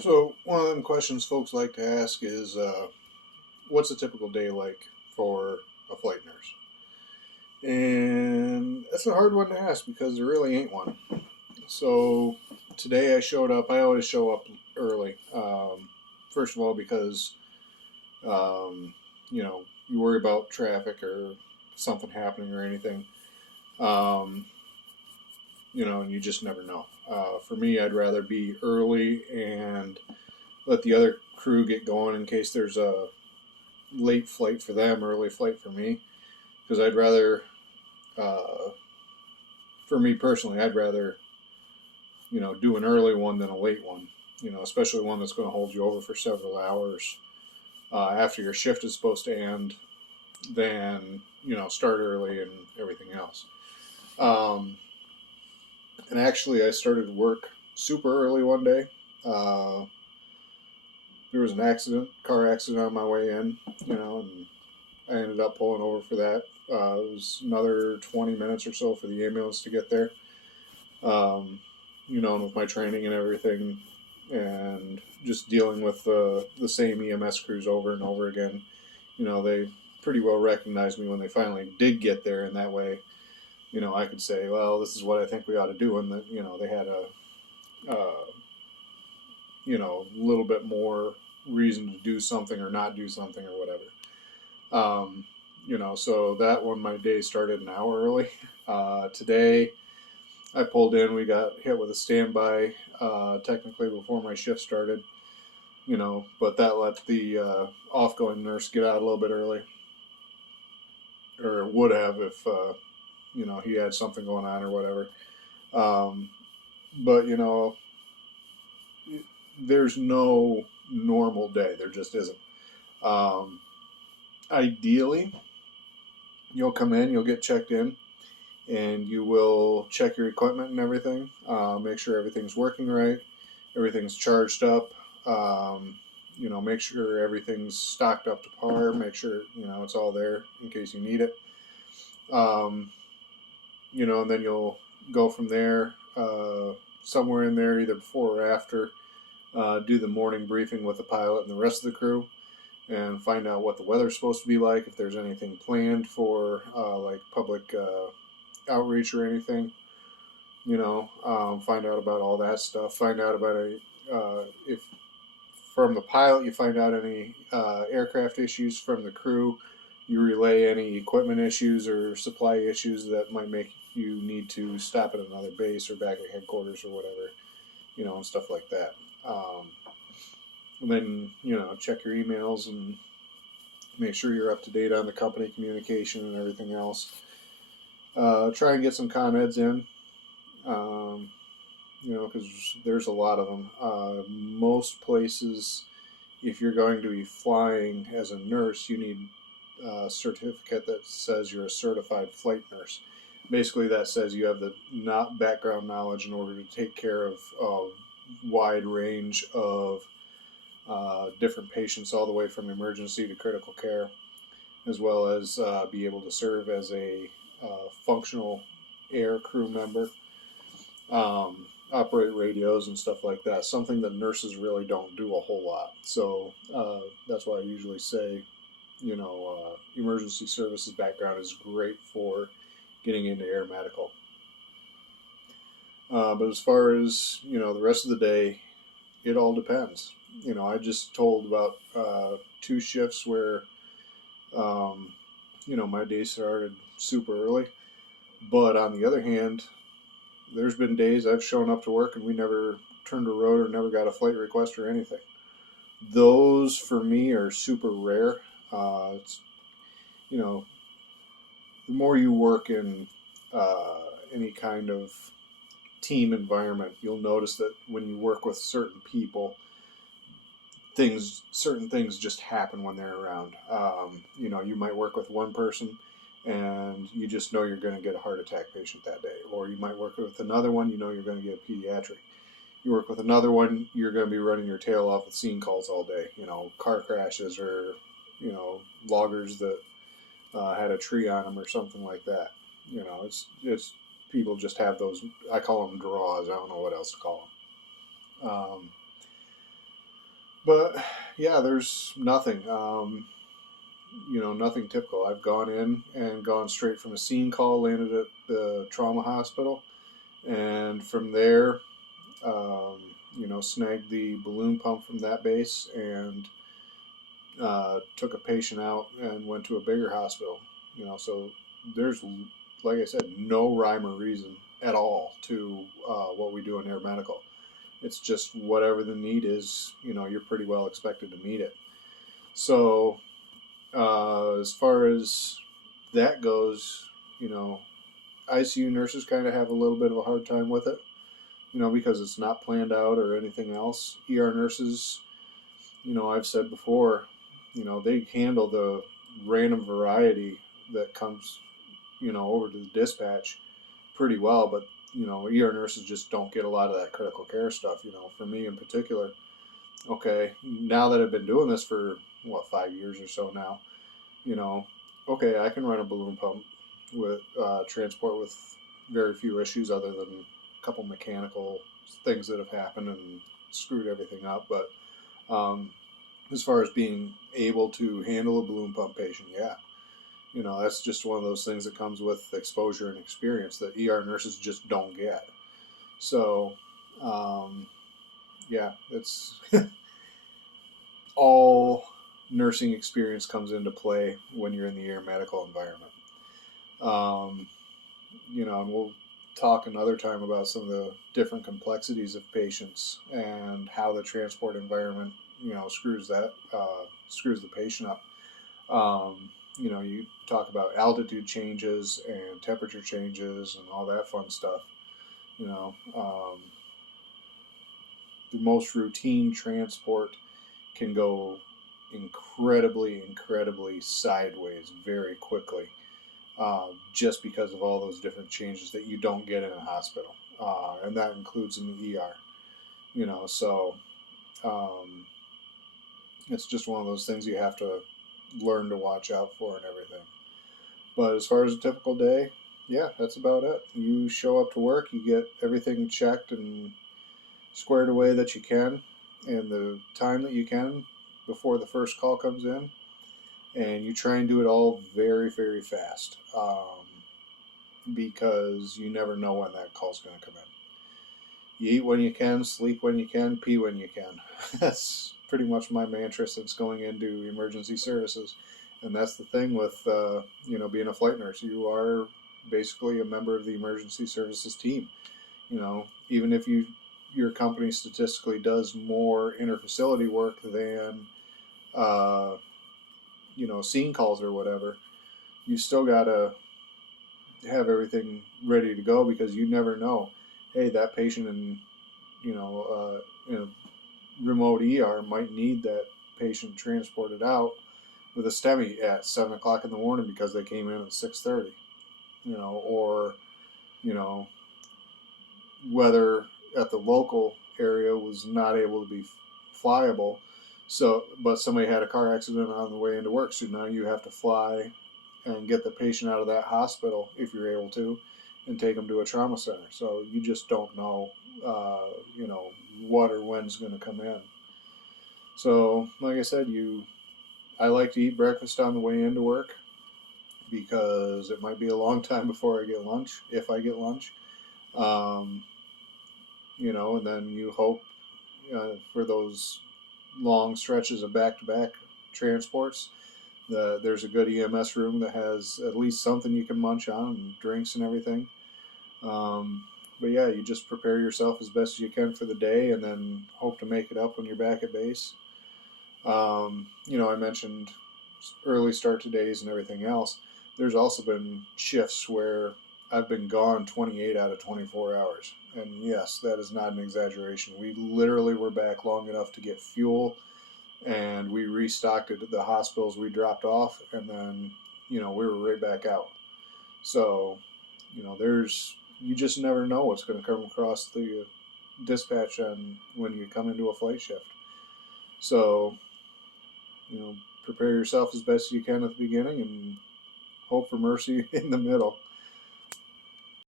So one of them questions folks like to ask is, what's a typical day like for a flight nurse? And that's a hard one to ask because there really ain't one. So today I showed up. I always show up early. First of all, because um, you worry about traffic or something happening or anything. Um, and you just never know. For me, I'd rather be early and let the other crew get going in case there's a late flight for them, early flight for me, because I'd rather, uh, for me personally, I'd rather, do an early one than a late one. Especially one that's going to hold you over for several hours after your shift is supposed to end, than start early and everything else. Um, and actually, I started work super early one day. Uh, there was an car accident on my way in, and I ended up pulling over for that. It was another 20 minutes or so for the ambulance to get there. Um, and with my training and everything, and just dealing with the same EMS crews over and over again, they pretty well recognized me when they finally did get there, and that way, I could say, well, this is what I think we ought to do, and that, they had a little bit more reason to do something or not do something or whatever. So that one, my day started an hour early. Today, I pulled in. We got hit with a standby, technically before my shift started. But that let the off-going nurse get out a little bit early, or would have if he had something going on or whatever. Um, but there's no normal day. There just isn't. Um, Ideally, you'll come in, you'll get checked in, and you will check your equipment and everything. Make sure everything's working right, everything's charged up. Make sure everything's stocked up to par. Make sure it's all there in case you need it. Um, and then you'll go from there. Somewhere in there, either before or after, do the morning briefing with the pilot and the rest of the crew, and find out what the weather's supposed to be like. If there's anything planned for like public outreach or anything, find out about all that stuff. Find out about if from the pilot you find out any aircraft issues. From the crew, you relay any equipment issues or supply issues that might make you need to stop at another base or back at headquarters or whatever, and stuff like that. And then check your emails and make sure you're up to date on the company communication and everything else. Try and get some ComEds in. Um, because there's a lot of them. Most places, if you're going to be flying as a nurse, you need a certificate that says you're a certified flight nurse. Basically, that says you have the not background knowledge in order to take care of a wide range of different patients, all the way from emergency to critical care, as well as be able to serve as a functional air crew member, operate radios and stuff like that. Something that nurses really don't do a whole lot. So that's why I usually say, emergency services background is great for getting into air medical. But as far as the rest of the day, it all depends. I just told about two shifts where um, my day started super early. But on the other hand, there's been days I've shown up to work and we never turned a road or never got a flight request or anything. Those for me are super rare. It's you know the more you work in any kind of team environment, you'll notice that when you work with certain people, certain things just happen when they're around. You might work with one person and you just know you're going to get a heart attack patient that day, or you might work with another one, you're going to get a pediatric. You work with another one, you're going to be running your tail off with scene calls all day. Car crashes, or loggers that had a tree on them or something like that. It's people just have those. I call them draws. I don't know what else to call them. But yeah, there's nothing. Nothing typical. I've gone in and gone straight from a scene call, landed at the trauma hospital, and from there, um, snagged the balloon pump from that base and took a patient out and went to a bigger hospital. So there's, like I said, no rhyme or reason at all to what we do in air medical. It's just whatever the need is. You're pretty well expected to meet it. So as far as that goes, you know, ICU nurses kind of have a little bit of a hard time with it, because it's not planned out or anything else. ER nurses, I've said before, they handle the random variety that comes, over to the dispatch pretty well, but, ER nurses just don't get a lot of that critical care stuff, for me in particular. Okay, now that I've been doing this for, 5 years or so now, you know, okay, I can run a balloon pump with transport with very few issues other than a couple mechanical things that have happened and screwed everything up. But um, as far as being able to handle a balloon pump patient, yeah, that's just one of those things that comes with exposure and experience that ER nurses just don't get. So, um, yeah, it's all nursing experience comes into play when you're in the air medical environment. Um, and we'll talk another time about some of the different complexities of patients and how the transport environment, screws the patient up. You talk about altitude changes and temperature changes and all that fun stuff. You know, um, the most routine transport can go incredibly sideways very quickly, just because of all those different changes that you don't get in a hospital, and that includes in the ER. So um, it's just one of those things you have to learn to watch out for and everything. But as far as a typical day, yeah, that's about it. You show up to work, you get everything checked and squared away that you can, and the time that you can before the first call comes in, and you try and do it all very fast, because you never know when that call's going to come in. You eat when you can, sleep when you can, pee when you can. That's pretty much my mantra since going into emergency services. And that's the thing with being a flight nurse. You are basically a member of the emergency services team. Even if your company statistically does more interfacility work than uh, scene calls or whatever, you still gotta have everything ready to go because you never know. Hey, that patient in a remote ER might need that patient transported out with a STEMI at 7 o'clock in the morning because they came in at 6:30. Or you know weather at the local area was not able to be flyable. So, but somebody had a car accident on the way into work, so now you have to fly and get the patient out of that hospital if you're able to, and take them to a trauma center. So you just don't know, uh, what or when's going to come in. So, like I said, I like to eat breakfast on the way into work because it might be a long time before I get lunch, if I get lunch. Um, and then you hope for those long stretches of back-to-back transports. There's a good EMS room that has at least something you can munch on and drinks and everything. Um, but yeah, you just prepare yourself as best as you can for the day, and then hope to make it up when you're back at base. I mentioned early start to days and everything else. There's also been shifts where I've been gone 28 out of 24 hours. And yes, that is not an exaggeration. We literally were back long enough to get fuel, and we restocked at the hospitals we dropped off, and then, we were right back out. So, you just never know what's going to come across the dispatch on when you come into a flight shift. So, prepare yourself as best you can at the beginning and hope for mercy in the middle.